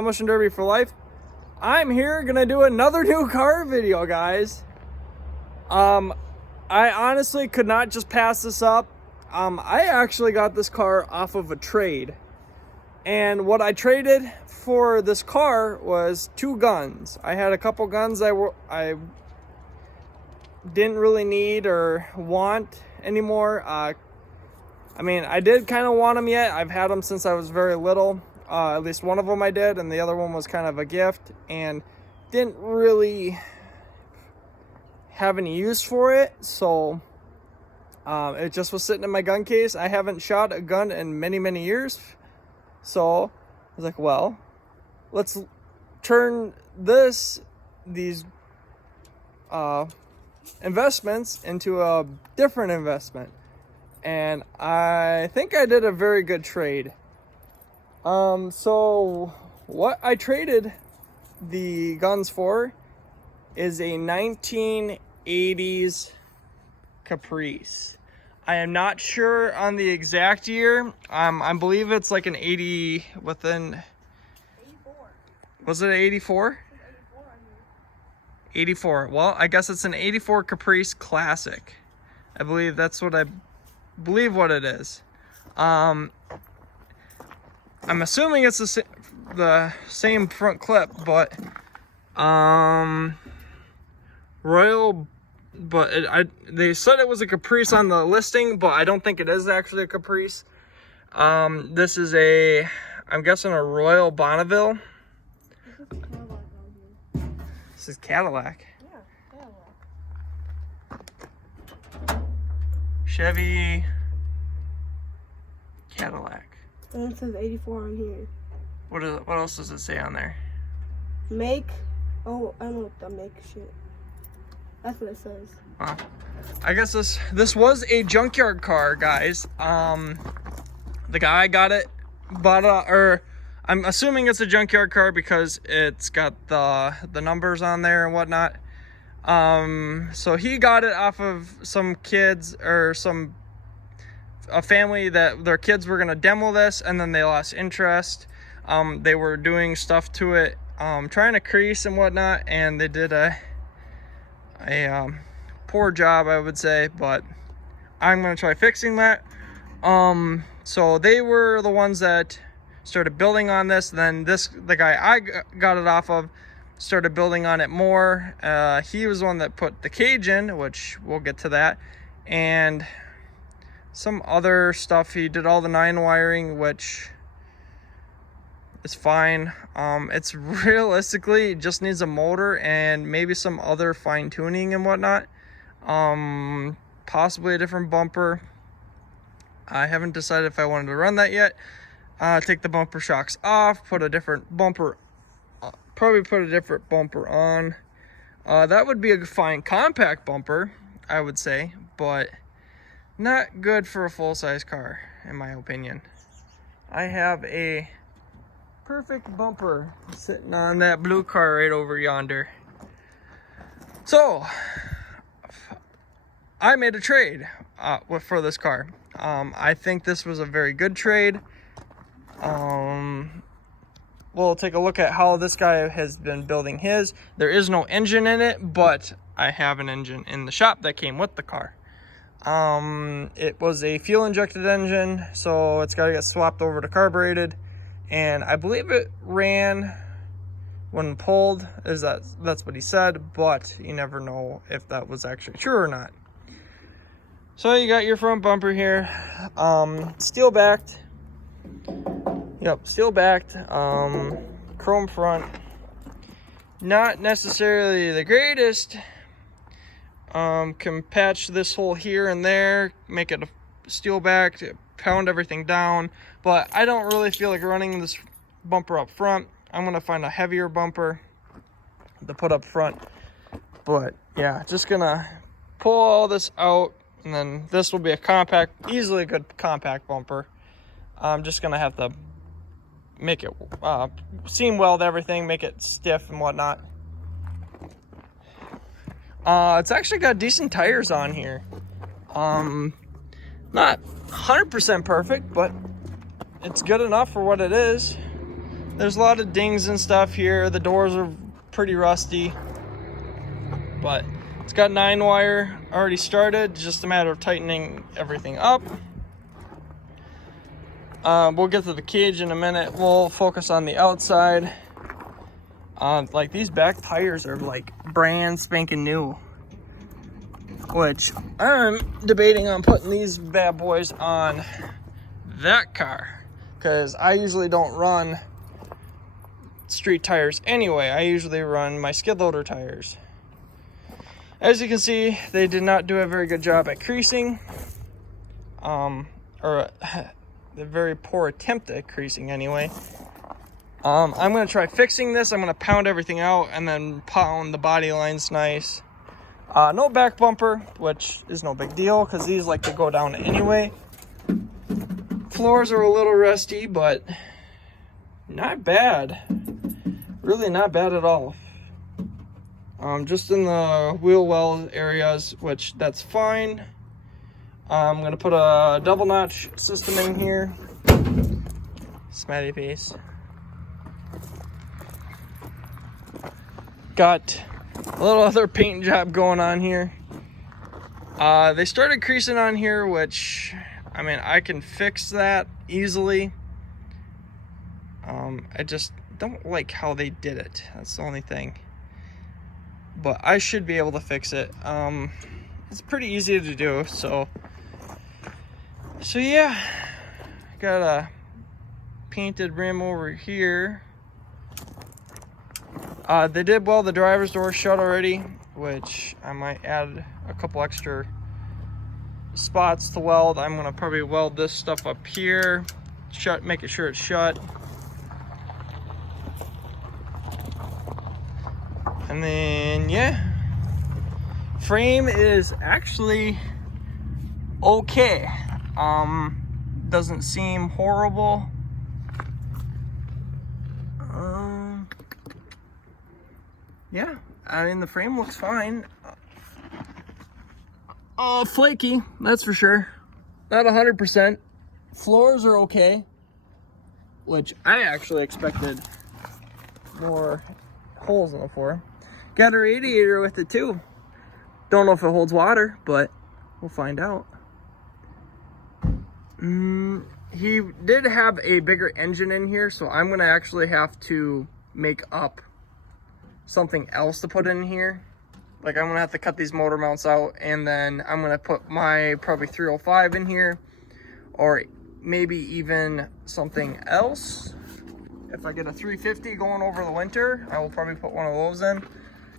Demolition Derby for life. I'm here gonna do another new car video, guys. I honestly could not just pass this up. I actually got this car off of a trade, and what I traded for this car was 2 guns. I had a couple guns I didn't really need or want anymore. I mean, I did kind of want them yet. I've had them since I was very little. At least one of them I did, and the other one was kind of a gift and didn't really have any use for it. So it just was sitting in my gun case. I haven't shot a gun in many years. So I was like, well, let's turn these investments into a different investment. And I think I did a very good trade. So what I traded the guns for is a 1980s Caprice. I am not sure on the exact year. I believe it's like an 80 within. 84. Was it 84? 84. Well, I guess it's an 84 Caprice Classic. I believe that's what what it is. I'm assuming it's the same front clip, but they said it was a Caprice on the listing, but I don't think it is actually a Caprice. This is I'm guessing a Royal Bonneville. This is Cadillac. Yeah, Cadillac. Chevy Cadillac. And it says 84 on here. What else does it say on there? Make. Oh, I don't know what the make shit. That's what it says. I guess this was a junkyard car, guys. The guy got it, or I'm assuming it's a junkyard car because it's got the numbers on there and whatnot. So he got it off of some kids or a family that their kids were gonna demo this, and then they lost interest. They were doing stuff to it, trying to crease and whatnot, and they did a poor job, I would say, but I'm gonna try fixing that. So they were the ones that started building on this. Then the guy I got it off of started building on it more. He was the one that put the cage in, which we'll get to that, and some other stuff. He did all the 9 wiring, which is fine. It's realistically, it just needs a motor and maybe some other fine tuning and whatnot. Possibly a different bumper. I haven't decided if I wanted to run that yet. Take the bumper shocks off, put a different bumper, probably put a different bumper on. That would be a fine compact bumper, I would say, but not good for a full-size car, in my opinion. I have a perfect bumper sitting on that blue car right over yonder. So I made a trade for this car. I think this was a very good trade. We'll take a look at how this guy has been building his. There is no engine in it, but I have an engine in the shop that came with the car. It was a fuel injected engine, so it's got to get swapped over to carbureted, and I believe it ran when pulled. That's what he said, but you never know if that was actually true or not. So you got your front bumper here, steel backed. Yep, steel backed, chrome front. Not necessarily the greatest. Can patch this hole here and there, make it a steel back, pound everything down, but I don't really feel like running this bumper up front. I'm gonna find a heavier bumper to put up front, but yeah, just gonna pull all this out, and then this will be a compact, easily a good compact bumper. I'm just gonna have to make it seam weld everything, make it stiff and whatnot. It's actually got decent tires on here. Not 100% perfect, but it's good enough for what it is. There's a lot of dings and stuff here. The doors are pretty rusty, but it's got 9-wire already started. Just a matter of tightening everything up. We'll get to the cage in a minute. We'll focus on the outside. Like these back tires are like brand spanking new, which I'm debating on putting these bad boys on that car, because I usually don't run street tires anyway. I usually run my skid loader tires. As you can see, they did not do a very good job at creasing, or a very poor attempt at creasing anyway. I'm going to try fixing this. I'm going to pound everything out and then pound the body lines nice. No back bumper, which is no big deal because these like to go down anyway. Floors are a little rusty, but not bad. Really not bad at all. Just in the wheel well areas, which that's fine. I'm going to put a double notch system in here. Smiley face. Got a little other paint job going on here. They started creasing on here, which, I mean, I can fix that easily. I just don't like how they did it. That's the only thing. But I should be able to fix it. It's pretty easy to do, so yeah. Got a painted rim over here. They did weld the driver's door shut already, which I might add a couple extra spots to weld. I'm gonna probably weld this stuff up here, shut, making sure it's shut. And then, yeah, frame is actually okay. Doesn't seem horrible. Yeah, I mean, the frame looks fine. Flaky, that's for sure. Not 100%. Floors are okay, which I actually expected more holes in the floor. Got a radiator with it too. Don't know if it holds water, but we'll find out. He did have a bigger engine in here, so I'm gonna actually have to make up something else to put in here. Like, I'm gonna have to cut these motor mounts out, and then I'm gonna put my probably 305 in here, or maybe even something else. If I get a 350 going over the winter, I will probably put one of those in.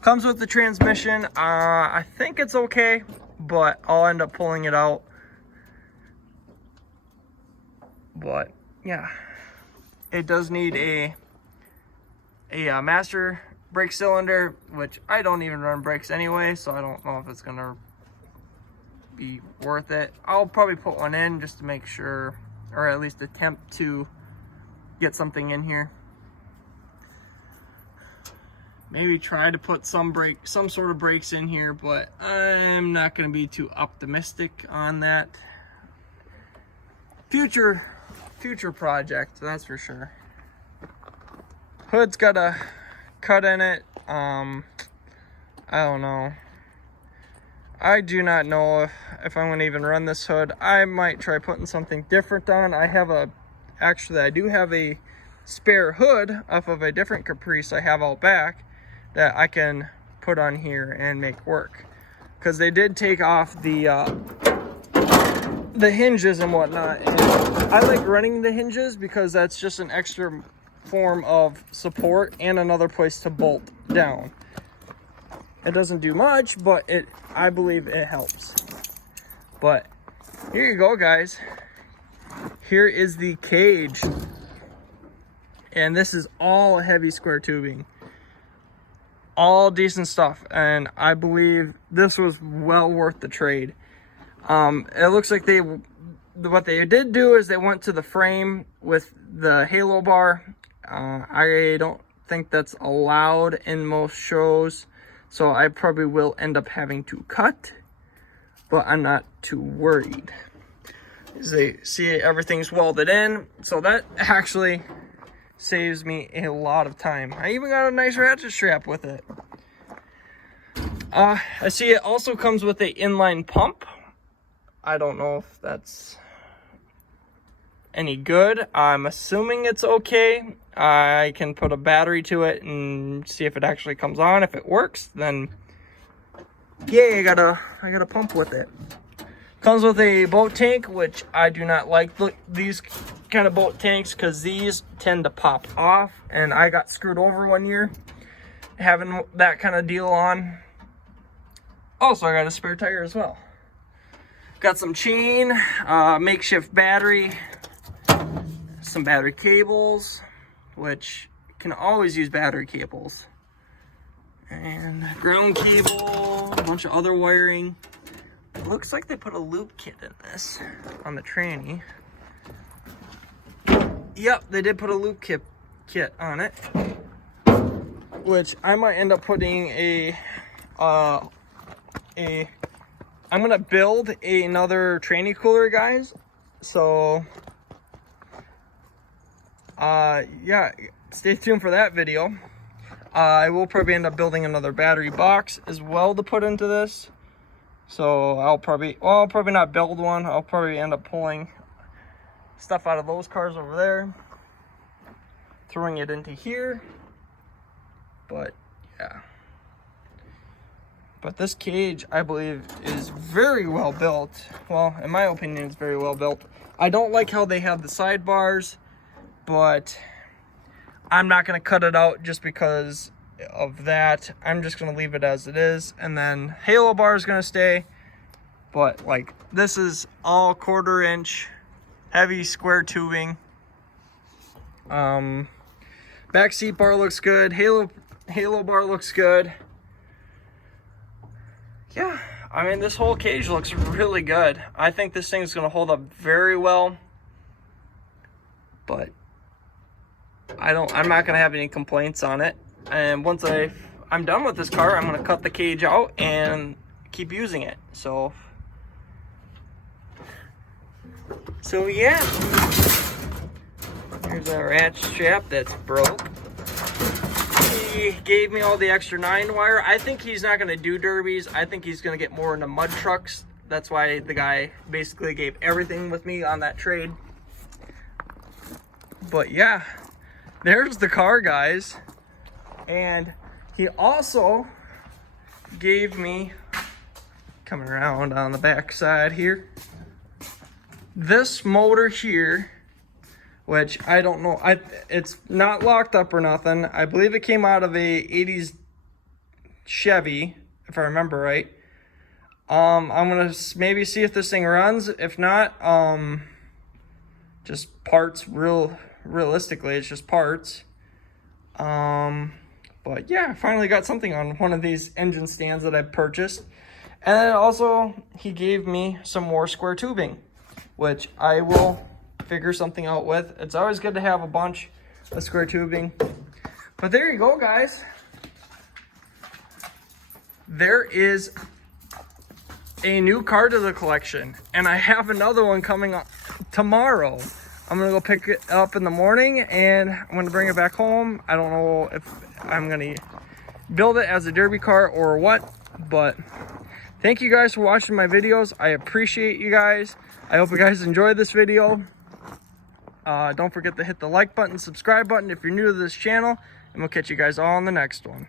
Comes with the transmission. I think it's okay, but I'll end up pulling it out. But yeah, it does need a master brake cylinder, which I don't even run brakes anyway, so I don't know if it's gonna be worth it. I'll probably put one in just to make sure, or at least attempt to get something in here. Maybe try to put some sort of brakes in here, but I'm not gonna be too optimistic on that. Future project, that's for sure. Hood's got a cut in it. I don't know. I do not know if I'm gonna even run this hood. I might try putting something different on. Actually, I do have a spare hood off of a different Caprice I have out back that I can put on here and make work. Because they did take off the hinges and whatnot. And I like running the hinges because that's just an extra form of support and another place to bolt down. It doesn't do much, but I believe it helps. But here you go, guys. Here is the cage. And this is all heavy square tubing. All decent stuff. And I believe this was well worth the trade. It looks like what they did do is they went to the frame with the halo bar. I don't think that's allowed in most shows, so I probably will end up having to cut, but I'm not too worried. As they see, everything's welded in, so that actually saves me a lot of time. I even got a nice ratchet strap with it. I see it also comes with an inline pump. I don't know if that's any good. I'm assuming it's okay. I can put a battery to it and see if it actually comes on. If it works, then yay, I got a pump with it. Comes with a boat tank, which I do not like these kind of boat tanks because these tend to pop off, and I got screwed over one year having that kind of deal on. Also, I got a spare tire as well. Got some chain, makeshift battery, some battery cables, which can always use battery cables, and ground cable, a bunch of other wiring. It looks like they put a loop kit in this on the tranny. Yep, they did put a loop kit on it, which I might end up putting I'm gonna build another tranny cooler, guys. So yeah, stay tuned for that video. I will probably end up building another battery box as well to put into this. So I'll probably not build one. I'll probably end up pulling stuff out of those cars over there, throwing it into here. But yeah. But this cage, I believe, is very well built. Well, in my opinion, it's very well built. I don't like how they have the sidebars, but I'm not going to cut it out just because of that. I'm just going to leave it as it is. And then halo bar is going to stay. But, like, this is all 1/4 inch heavy square tubing. Back seat bar looks good. Halo bar looks good. Yeah, I mean, this whole cage looks really good. I think this thing is going to hold up very well. But I'm not going to have any complaints on it. And once I'm done with this car, I'm going to cut the cage out and keep using it. So yeah. Here's a ratchet strap that's broke. He gave me all the extra 9 wire. I think he's not going to do derbies. I think he's going to get more into mud trucks. That's why the guy basically gave everything with me on that trade. But yeah, there's the car, guys. And he also gave me, coming around on the back side here, this motor here, which I don't know, it's not locked up or nothing. I believe it came out of a 80s Chevy, if I remember right. I'm gonna maybe see if this thing runs. If not, just parts. Realistically, it's just parts. But yeah, I finally got something on one of these engine stands that I purchased. And then also, he gave me some more square tubing, which I will figure something out with. It's always good to have a bunch of square tubing. But there you go, guys. There is a new car to the collection, and I have another one coming up tomorrow. I'm gonna go pick it up in the morning, and I'm gonna bring it back home. I don't know if I'm gonna build it as a derby car or what, but thank you guys for watching my videos. I appreciate you guys. I hope you guys enjoyed this video. Don't forget to hit the like button, subscribe button if you're new to this channel, and we'll catch you guys all on the next one.